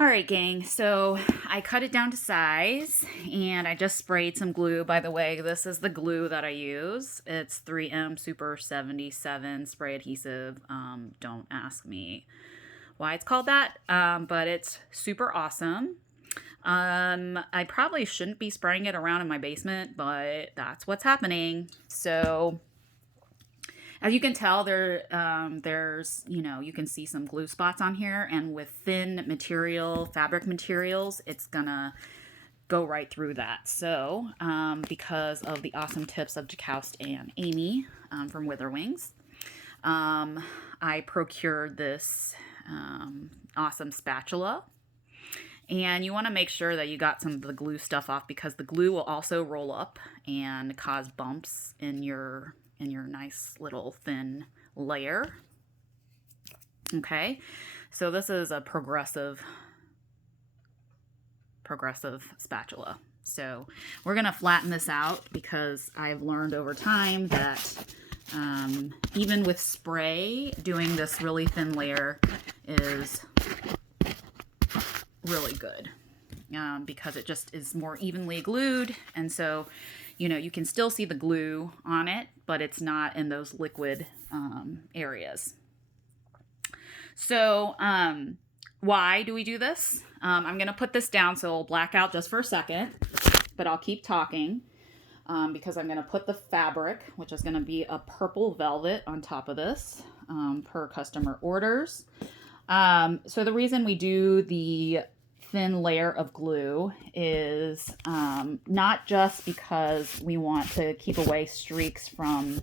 All right, gang. So I cut it down to size and I just sprayed some glue. By the way, this is the glue that I use. It's 3M Super 77 spray adhesive. Don't ask me why it's called that, but it's super awesome. I probably shouldn't be spraying it around in my basement, but that's what's happening. So as you can tell, there's, you can see some glue spots on here, and with thin material, fabric materials, it's gonna go right through that. So, because of the awesome tips of Joust and Amy from Witherwings, I procured this awesome spatula. And you want to make sure that you got some of the glue stuff off because the glue will also roll up and cause bumps in your nice little thin layer. Okay, so this is a progressive spatula. So we're gonna flatten this out because I've learned over time that even with spray, doing this really thin layer is really good because it just is more evenly glued, and so you can still see the glue on it, but it's not in those liquid areas. So why do we do this? I'm gonna put this down so it'll black out just for a second, but I'll keep talking because I'm gonna put the fabric, which is gonna be a purple velvet, on top of this per customer orders. So the reason we do the thin layer of glue is not just because we want to keep away streaks from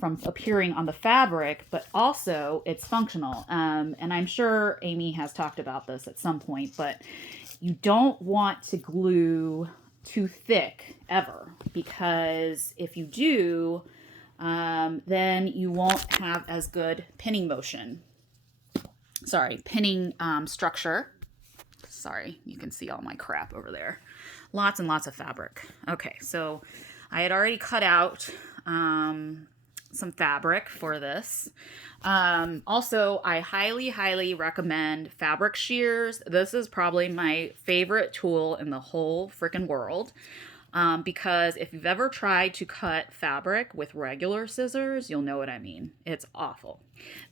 appearing on the fabric, but also it's functional. And I'm sure Amy has talked about this at some point, but you don't want to glue too thick ever, because if you do, then you won't have as good pinning structure. Sorry, you can see all my crap over there. Lots and lots of fabric. Okay, so I had already cut out some fabric for this. Also, I highly recommend fabric shears. This is probably my favorite tool in the whole freaking world. Because if you've ever tried to cut fabric with regular scissors, you'll know what I mean. It's awful.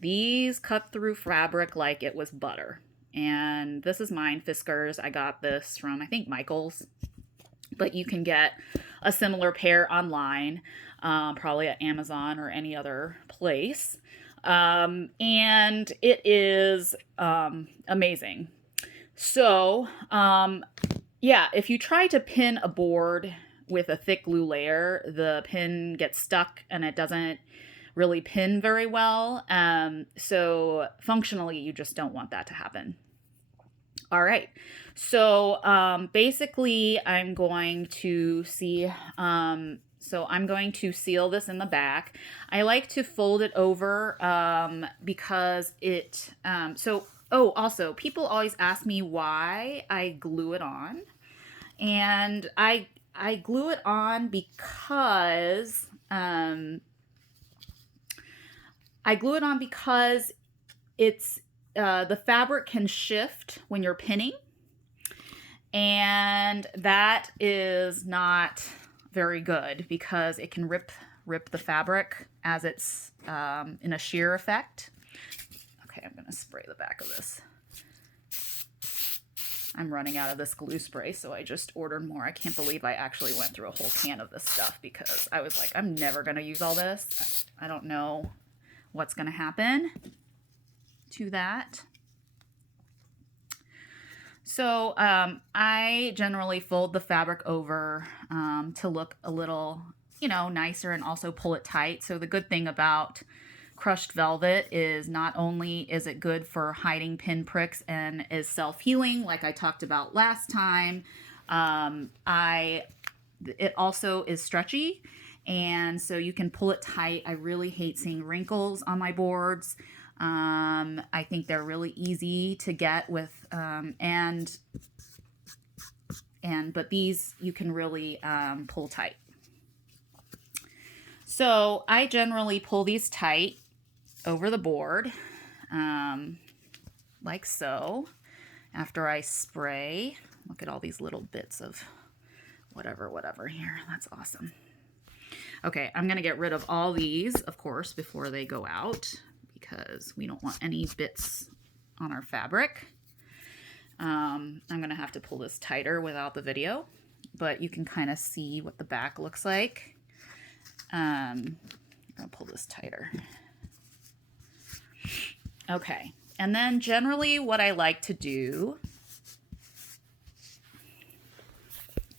These cut through fabric like it was butter. And this is mine, Fiskars. I got this from, I think, Michael's. But you can get a similar pair online, probably at Amazon or any other place. And it is amazing. So, yeah, if you try to pin a board with a thick glue layer, the pin gets stuck and it doesn't really pin very well. So functionally, you just don't want that to happen. All right. So basically, I'm going to seal this in the back. I like to fold it over because it. Also, people always ask me why I glue it on. And I glue it on because it's the fabric can shift when you're pinning, and that is not very good because it can rip the fabric as it's in a shear effect. Okay, I'm gonna spray the back of this. I'm running out of this glue spray, so I just ordered more. I can't believe I actually went through a whole can of this stuff because I was like, I'm never going to use all this. I don't know what's going to happen to that. So I generally fold the fabric over to look a little, nicer, and also pull it tight. So the good thing about crushed velvet is not only is it good for hiding pin pricks and is self-healing like I talked about last time, it also is stretchy, and so you can pull it tight. I really hate seeing wrinkles on my boards. I think they're really easy to get with but these you can really pull tight. So I generally pull these tight over the board, like so. after I spray. Look at all these little bits of whatever here. That's awesome. Okay, I'm gonna get rid of all these, of course, before they go out because we don't want any bits on our fabric. I'm gonna have to pull this tighter without the video, but you can kind of see what the back looks like. I'm gonna pull this tighter. Okay, and then generally what I like to do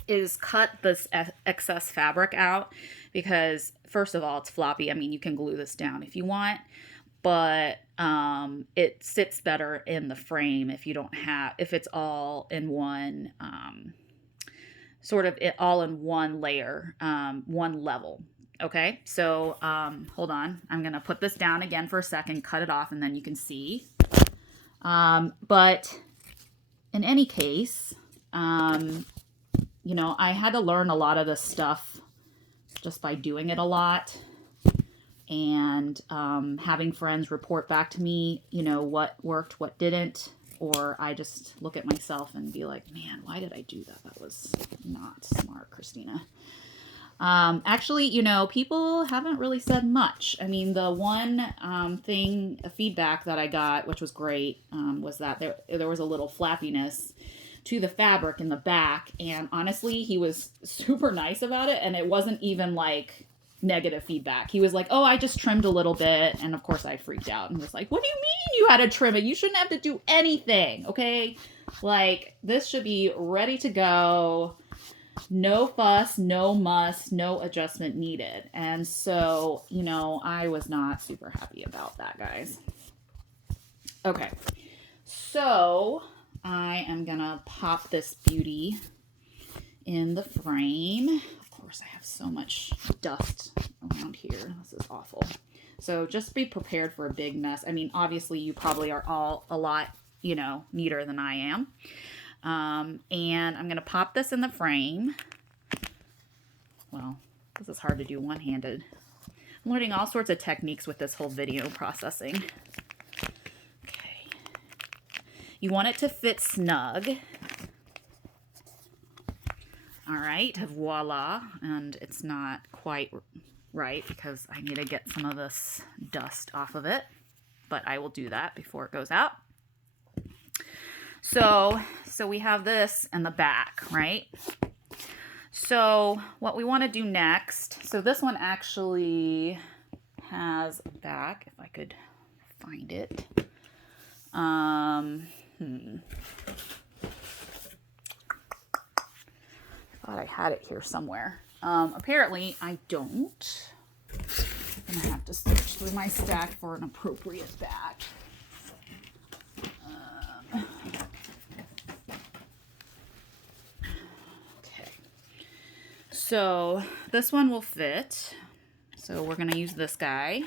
is cut this excess fabric out because first of all, it's floppy. I mean, you can glue this down if you want, but it sits better in the frame if it's all in one, all in one layer, one level. Okay, so hold on. I'm gonna put this down again for a second, cut it off, and then you can see. But in any case, you know, I had to learn a lot of this stuff just by doing it a lot and having friends report back to me, you know, what worked, what didn't, or I just look at myself and be like, man, why did I do that? That was not smart, Christina. Actually, you know, people haven't really said much. I mean, the one feedback that I got, which was great, was that there was a little flappiness to the fabric in the back, and honestly, he was super nice about it, and it wasn't even like negative feedback. He was like, oh, I just trimmed a little bit, and of course I freaked out and was like, what do you mean you had to trim it? You shouldn't have to do anything, okay? Like, this should be ready to go. No fuss, no muss, no adjustment needed. And so, you know, I was not super happy about that, guys. Okay, so I am gonna pop this beauty in the frame. Of course, I have so much dust around here. This is awful. So just be prepared for a big mess. I mean, obviously you probably are all a lot, you know, neater than I am. And I'm gonna pop this in the frame. Well, this is hard to do one-handed. I'm learning all sorts of techniques with this whole video processing. You want it to fit snug. All right, voila. And it's not quite right because I need to get some of this dust off of it, but I will do that before it goes out. So we have this in the back, right? So what we want to do next, so this one actually has a back, if I could find it. I thought I had it here somewhere. Apparently I don't. I'm gonna have to search through my stack for an appropriate back. Okay. So this one will fit. So we're gonna use this guy.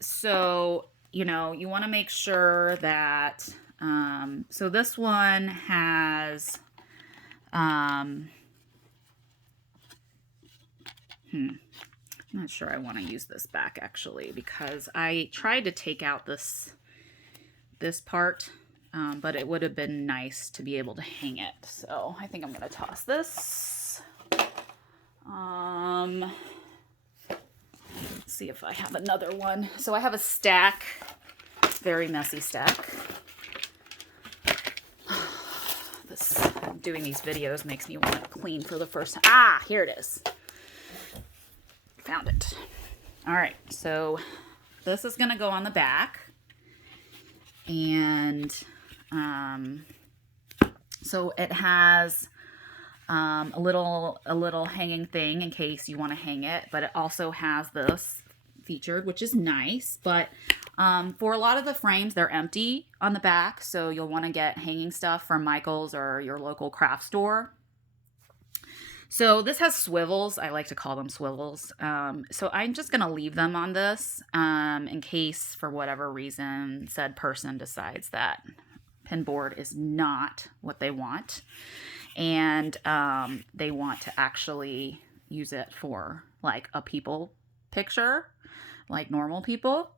So, you know, you want to make sure that, so this one has, I'm not sure I want to use this back actually, because I tried to take out this part, but it would have been nice to be able to hang it. So I think I'm going to toss this. Let's see if I have another one. So I have a stack, very messy stack. Doing these videos makes me want to clean for the first time. Ah, here it is. Found it. All right, so this is gonna go on the back. And so it has a little hanging thing in case you want to hang it, but it also has this featured, which is nice. But for a lot of the frames, they're empty on the back, so you'll want to get hanging stuff from Michael's or your local craft store. So this has swivels. I like to call them swivels. So I'm just going to leave them on this in case, for whatever reason, said person decides that pin board is not what they want. And they want to actually use it for like a people picture, like normal people.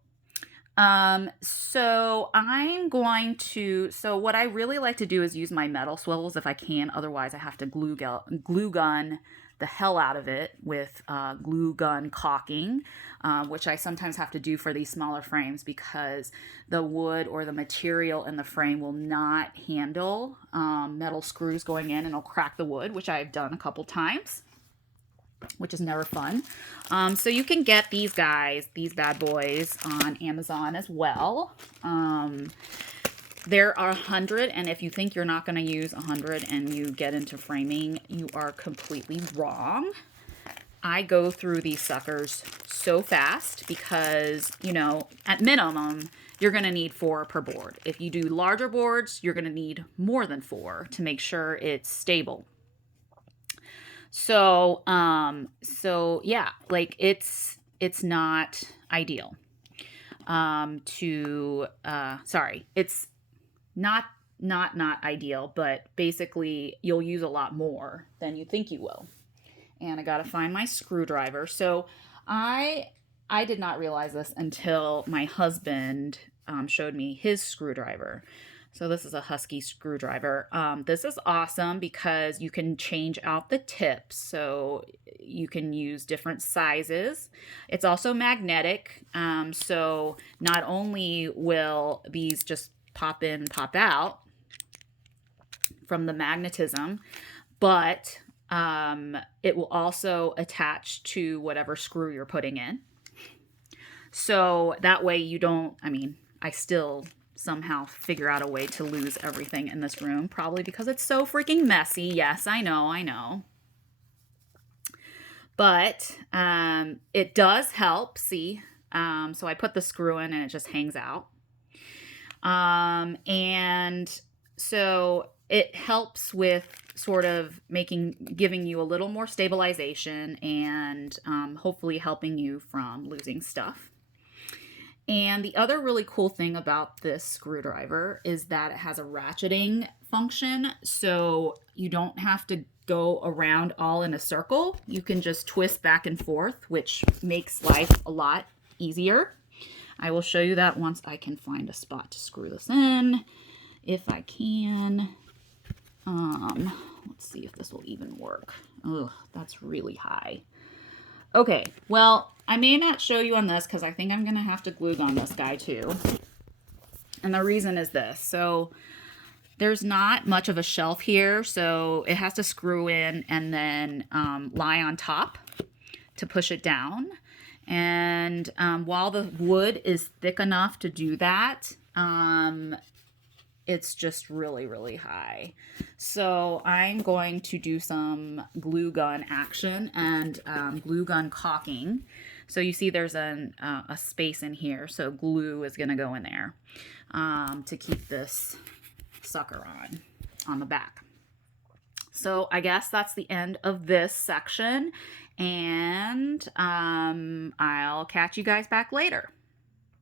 So I'm going to, so what I really like to do is use my metal swivels if I can. Otherwise, I have to glue gun the hell out of it with glue gun caulking, which I sometimes have to do for these smaller frames because the wood or the material in the frame will not handle metal screws going in and it'll crack the wood, which I've done a couple times, which is never fun. So you can get these guys, these bad boys, on Amazon as well. There are 100, and if you think you're not going to use 100 and you get into framing, you are completely wrong. I go through these suckers so fast because, you know, at minimum, you're going to need 4 per board. If you do larger boards, you're going to need more than 4 to make sure it's stable. So yeah, like it's not ideal. Sorry, it's not ideal, but basically you'll use a lot more than you think you will. And I got to find my screwdriver. So I did not realize this until my husband showed me his screwdriver. So this is a Husky screwdriver. This is awesome because you can change out the tips. So you can use different sizes. It's also magnetic. So not only will these just pop in, pop out from the magnetism, but it will also attach to whatever screw you're putting in. So that way you don't, I mean, I still somehow figure out a way to lose everything in this room, probably because it's so freaking messy. Yes, I know. But it does help, see? So I put the screw in and it just hangs out. And so it helps with sort of giving you a little more stabilization and hopefully helping you from losing stuff. And the other really cool thing about this screwdriver is that it has a ratcheting function, so you don't have to go around all in a circle. You can just twist back and forth, which makes life a lot easier. I will show you that once I can find a spot to screw this in, if I can. Let's see if this will even work. Ugh, that's really high. Okay, well, I may not show you on this because I think I'm going to have to glue gun this guy too. And the reason is this. So there's not much of a shelf here, so it has to screw in and then lie on top to push it down. And while the wood is thick enough to do that, it's just really, really high. So I'm going to do some glue gun action and glue gun caulking. So you see there's a space in here, so glue is going to go in there to keep this sucker on the back. So I guess that's the end of this section, and I'll catch you guys back later.